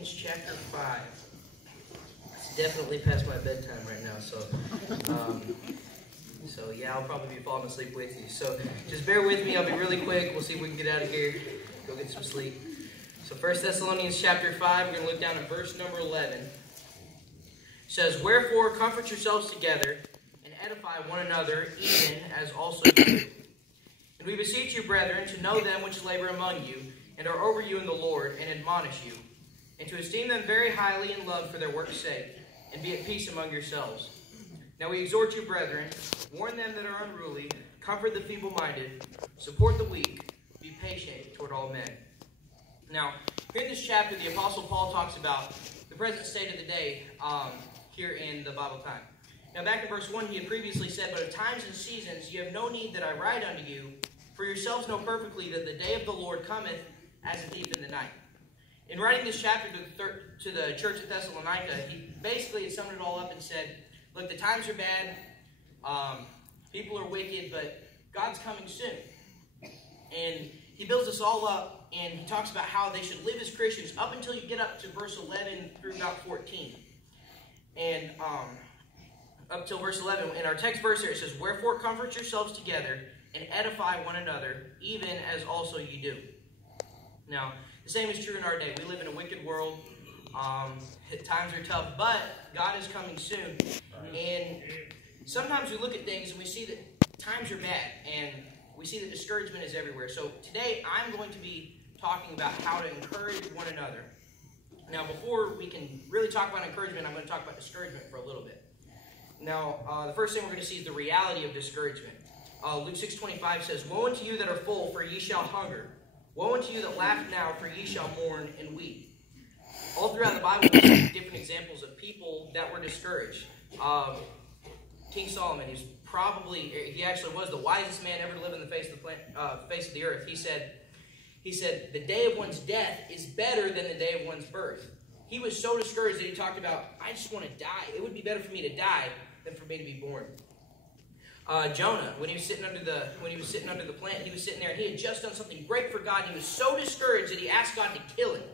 Thessalonians chapter 5. It's definitely past my bedtime right now, so yeah, I'll probably be falling asleep with you. So just bear with me. I'll be really quick. We'll see if we can get out of here. Go get some sleep. So 1 Thessalonians chapter 5, we're going to look down at verse number 11. It says, "Wherefore comfort yourselves together, and edify one another, even as also you do. And we beseech you, brethren, to know them which labor among you, and are over you in the Lord, and admonish you, and to esteem them very highly in love for their work's sake, and be at peace among yourselves. Now we exhort you, brethren, warn them that are unruly, comfort the feeble-minded, support the weak, be patient toward all men." Now, here in this chapter, the Apostle Paul talks about the present state of the day here in the Bible time. Now, back in verse 1, he had previously said, "But of times and seasons you have no need that I write unto you, for yourselves know perfectly that the day of the Lord cometh as a thief in the night." In writing this chapter to the church at Thessalonica, he basically summed it all up and said, look, the times are bad, people are wicked, but God's coming soon. And he builds us all up, and he talks about how they should live as Christians up until you get up to verse 11 through about 14. And up till verse 11, in our text verse here, it says, "Wherefore comfort yourselves together, and edify one another, even as also you do." Now, the same is true in our day. We live in a wicked world. Times are tough, but God is coming soon. And sometimes we look at things and we see that times are bad, and we see that discouragement is everywhere. So today I'm going to be talking about how to encourage one another. Now, before we can really talk about encouragement, I'm going to talk about discouragement for a little bit. Now, the first thing we're going to see is the reality of discouragement. Luke 6:25 says, "Woe unto you that are full, for ye shall hunger. Woe unto you that laugh now, for ye shall mourn and weep." All throughout the Bible, we see different examples of people that were discouraged. King Solomon, he actually was the wisest man ever to live on the face of the earth. He said, "The day of one's death is better than the day of one's birth." He was so discouraged that he talked about, "I just want to die. It would be better for me to die than for me to be born." Jonah, when he was sitting under the plant, he was sitting there and he had just done something great for God. And he was so discouraged that he asked God to kill him.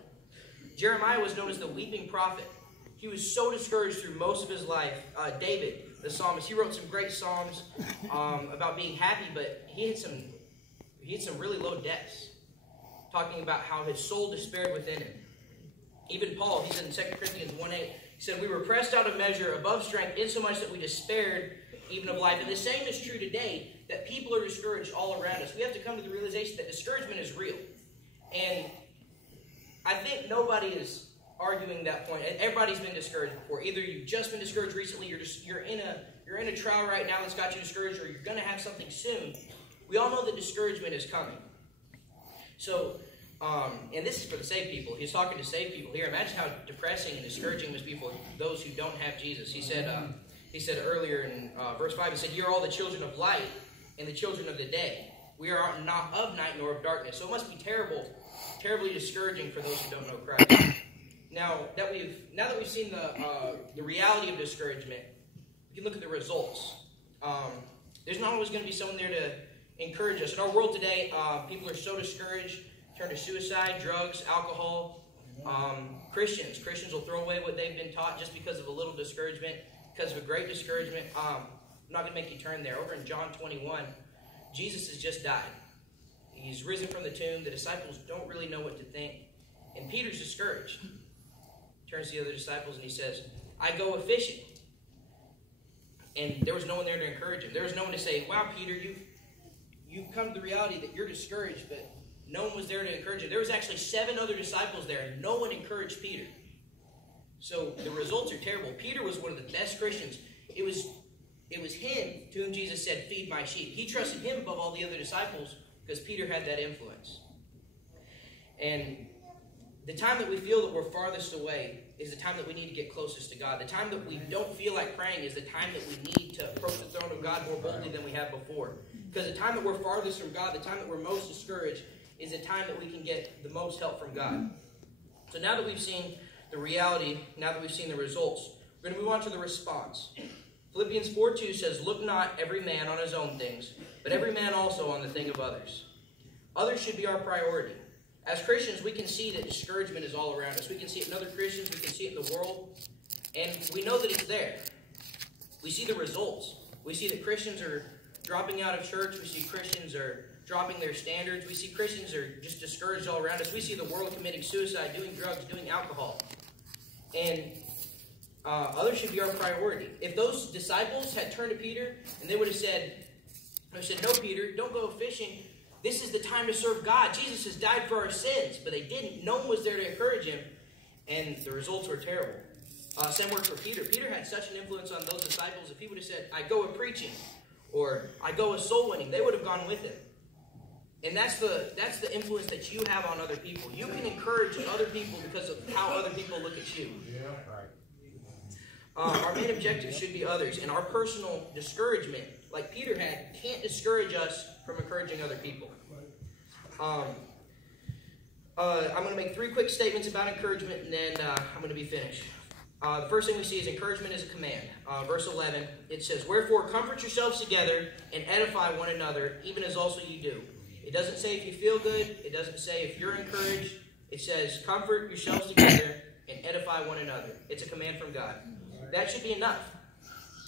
Jeremiah was known as the weeping prophet. He was so discouraged through most of his life. David, the psalmist, he wrote some great psalms about being happy, but he had some really low depths, talking about how his soul despaired within him. Even Paul, he said in 2 Corinthians 1:8, he said, "We were pressed out of measure, above strength, insomuch that we despaired even of life." And the same is true today, that people are discouraged all around us. We have to come to the realization that discouragement is real. And I think nobody is arguing that point. Everybody's been discouraged before. Either you've just been discouraged recently, you're in a trial right now that's got you discouraged, or you're going to have something soon. We all know that discouragement is coming. So, and this is for the saved people. He's talking to saved people here. Imagine how depressing and discouraging it must be for those who don't have Jesus. He said earlier in verse 5, he said, "You're all the children of light and the children of the day. We are not of night nor of darkness." So it must be terribly discouraging for those who don't know Christ. Now that we've seen the reality of discouragement, we can look at the results. There's not always going to be someone there to encourage us. In our world today, people are so discouraged, turn to suicide, drugs, alcohol. Christians will throw away what they've been taught just because of a little discouragement, because of a great discouragement. I'm not going to make you turn there. Over in John 21, Jesus has just died. He's risen from the tomb. The disciples don't really know what to think. And Peter's discouraged. He turns to the other disciples and he says, "I go a-fishing." And there was no one there to encourage him. There was no one to say, "Wow, Peter, you've come to the reality that you're discouraged," but no one was there to encourage him. There was actually 7 other disciples there, and no one encouraged Peter. So the results are terrible. Peter was one of the best Christians. It was him to whom Jesus said, "Feed my sheep." He trusted him above all the other disciples because Peter had that influence. And the time that we feel that we're farthest away is the time that we need to get closest to God. The time that we don't feel like praying is the time that we need to approach the throne of God more boldly than we have before. Because the time that we're farthest from God, the time that we're most discouraged, is the time that we can get the most help from God. So now that we've seen the reality, now that we've seen the results, we're going to move on to the response. Philippians 4:2 says, "Look not every man on his own things, but every man also on the thing of others." Others should be our priority. As Christians, we can see that discouragement is all around us. We can see it in other Christians. We can see it in the world. And we know that it's there. We see the results. We see that Christians are dropping out of church. We see Christians are dropping their standards. We see Christians are just discouraged all around us. We see the world committing suicide, doing drugs, doing alcohol. And others should be our priority. If those disciples had turned to Peter and they would have said, no, Peter, don't go fishing. This is the time to serve God. Jesus has died for our sins. But they didn't. No one was there to encourage him. And the results were terrible. Same word for Peter. Peter had such an influence on those disciples. If he would have said, I go a preaching, or I go a soul winning, they would have gone with him. And that's the influence that you have on other people. You can encourage other people because of how other people look at you. Our main objective should be others. And our personal discouragement, like Peter had, can't discourage us from encouraging other people. I'm going to make 3 quick statements about encouragement, and then I'm going to be finished. The first thing we see is encouragement is a command. Verse 11, it says, Wherefore comfort yourselves together and edify one another, even as also you do. It doesn't say if you feel good. It doesn't say if you're encouraged. It says comfort yourselves together and edify one another. It's a command from God. That should be enough.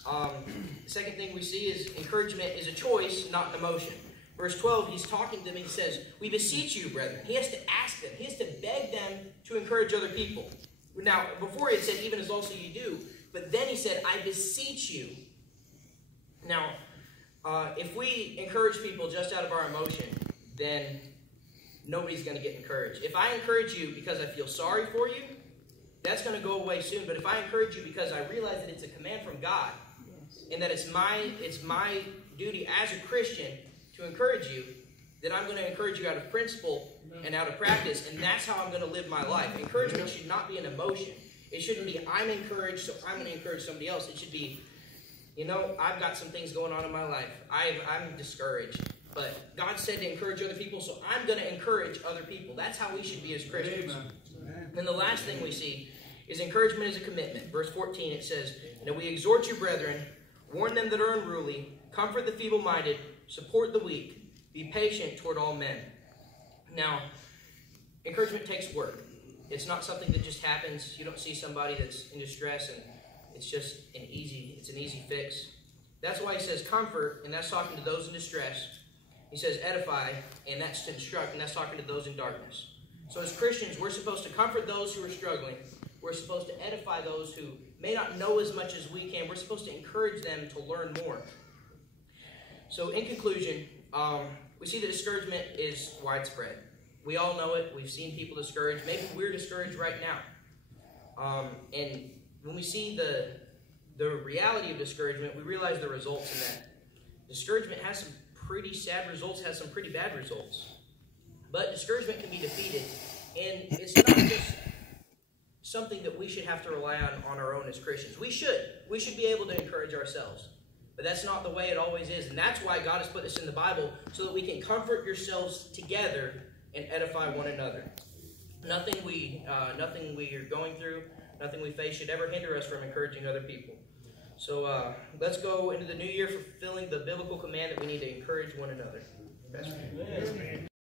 The second thing we see is encouragement is a choice, not an emotion. Verse 12, he's talking to them. He says, we beseech you, brethren. He has to ask them. He has to beg them to encourage other people. Now, before it said, even as also you do. But then he said, I beseech you. Now, if we encourage people just out of our emotion, then nobody's going to get encouraged. If I encourage you because I feel sorry for you, that's going to go away soon. But if I encourage you because I realize that it's a command from God, and that it's my duty as a Christian to encourage you, then I'm going to encourage you out of principle and out of practice, and that's how I'm going to live my life. Encouragement should not be an emotion. It shouldn't be, I'm encouraged, so I'm going to encourage somebody else. It should be, I've got some things going on in my life. I'm discouraged. But God said to encourage other people, so I'm going to encourage other people. That's how we should be as Christians. And the last thing we see is encouragement is a commitment. Verse 14, it says, Now we exhort you, brethren, warn them that are unruly, comfort the feeble-minded, support the weak, be patient toward all men. Now, encouragement takes work. It's not something that just happens. You don't see somebody that's in distress and it's just an easy fix. That's why he says comfort, and that's talking to those in distress. He says edify, and that's to instruct, and that's talking to those in darkness. So as Christians, we're supposed to comfort those who are struggling. We're supposed to edify those who may not know as much as we can. We're supposed to encourage them to learn more. So in conclusion, we see that discouragement is widespread. We all know it. We've seen people discouraged. Maybe we're discouraged right now. And when we see the reality of discouragement, we realize the results in that. Discouragement has some pretty sad results, has some pretty bad results. But discouragement can be defeated. And it's not just something that we should have to rely on our own as Christians. We should be able to encourage ourselves. But that's not the way it always is. And that's why God has put this in the Bible, so that we can comfort yourselves together and edify one another. Nothing we are going through, nothing we face should ever hinder us from encouraging other people. So let's go into the new year fulfilling the biblical command that we need to encourage one another.